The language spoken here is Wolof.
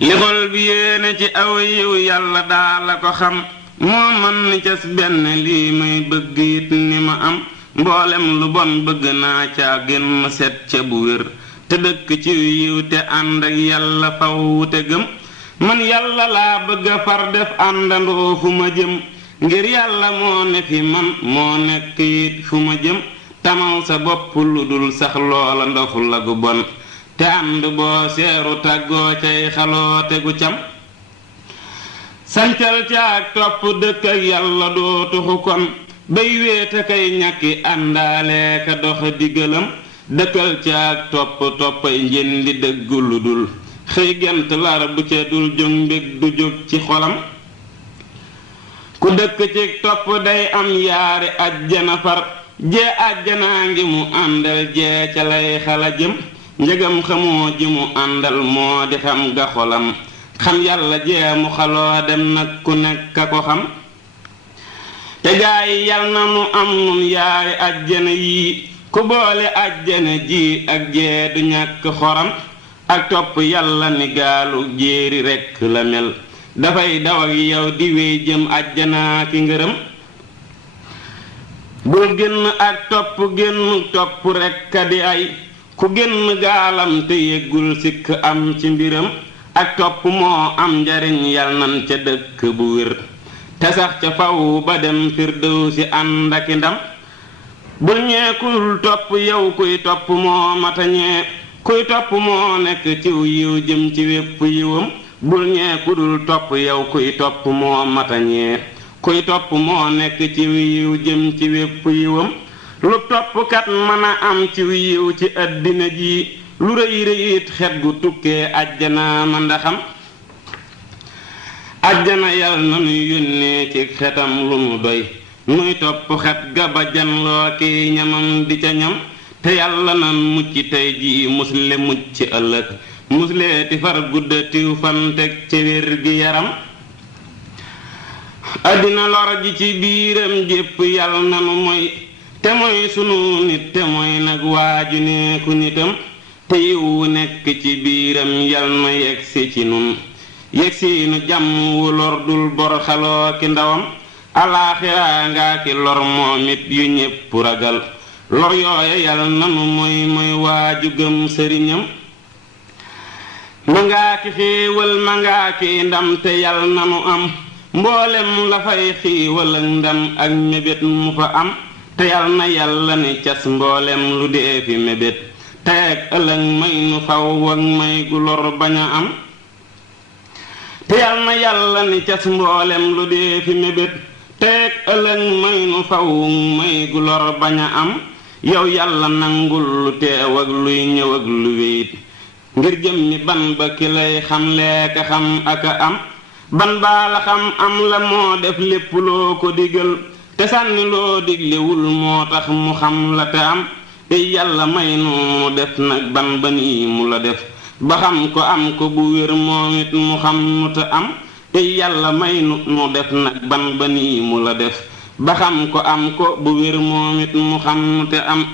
li xol bi yéene ci aw yiw yàlla daa la ko xam moo man ni cas benn lii may bëgg it ni ma am mboolem lu bon bëgg naa caa génn set ca bu wér te dëkk ci yiw te ànd ak yàlla faw te gëm man yàlla laa bëgg a far def àndandoo fu ma jëm ngir yàlla moo ne fi man moo nekk it fu ma jëm tamal sa bopp lu dul sax loola ndofu la gu bon te ànd boo seeru tàggoo cay xaloote gu cam sancal caag topp dëkk ak yàlla doo tuxu kon bay wéete kay ñàkki àndaale ka dox diggalam dëkkal caag toppay njëndi dëggu lu dul xëy gent lar bu ca dul jóg mbég du jóg ci xolam ku dëkk ci topp day am yaari ajjana far jee ajjanaa ngi mu àndal jee ca lay xala jëm njëgam xamoo ji mu àndal moo di xam ga xolam xam yàlla jee mu xaloo dem nag ku nekk a ko xam te gaay yal na nu am nun yaari ajjana yii ku boole ajjana ji ak jee du ñàkk xoram ak topp yàlla ni gaalu jéeri rekk la mel dafay daw ak yow di wéy jëm ajjanaa ki ngërëm bul génn ak génn topp rekk a di ay ku génn gaalam te yëggul sikk am ci mbiram ak topp moo am njariñ yal nan ca dëkk bu wér te sax ca faw ba dem firdawsi ànd aki ndam bul ñeekul topp yow kuy topp moo matañee kuy topp moo nekk ciw yiw jëm ci wépp yiwam bul ñeekudul topp yow kuy topp moo matañee kuy topp moo nekk ciw yiw jëm ci wépp yiwam lu toppkat mën a am ciw yiw ci àddina ji lu rëy rëyit xet gu tukkee ajjana ma ndaxam ajjana yal na nu yónnee ci xetam lu nu doy nuy topp xet ga ba janloo ki ñamam di ca ñam te yàlla nan mucc tey ji musle mucc ëllëg musle ti far guddatiw fan teg ci wér gi yaram àddina lor ji ci biiram jépp yal nanu moy te mooy sunu nit te mooy nag waaju neeku nitam te yiwu nekk ci biiram yal na yegsi ci nun yegsi nu jàmm wu lor dul bor xaloo ki ndawam alaaxiraa ngaa ki lor moom it yu ñépp ragal lor yooya yal nanu mooy waaju gëm sëriñam ma ngaa ki xiiwal ma ngaa ki ndam te yal nanu am mboolem la fay xiiwal ak ndam ak mébét mu fa am te yal na yàlla ni cas mboolem lu dee fi mébét teeg ëllëg may nu faw ak may gu lor bañ a am te yal na yàlla ni cas mboolem lu dee fi mébét teeg ëllëg may nu faw may gu lor bañ a am yow yàlla nangul lu teew ak luy ñëw ak lu wéyit ngir jëm ni ban ba ki lay xam leeka xam ak a am ban baa la xam am la moo def lépp loo ko digal te sànni loo diglewul moo tax mu xam la te am ey yàlla may nu def nag ban ba nii mu la def ba xam ko am ko bu wér moom it mu xam nu te am ey yàlla may nu def nag ban ba nii mu la def ba xam ko am ko bu wér moom it mu xam nu te am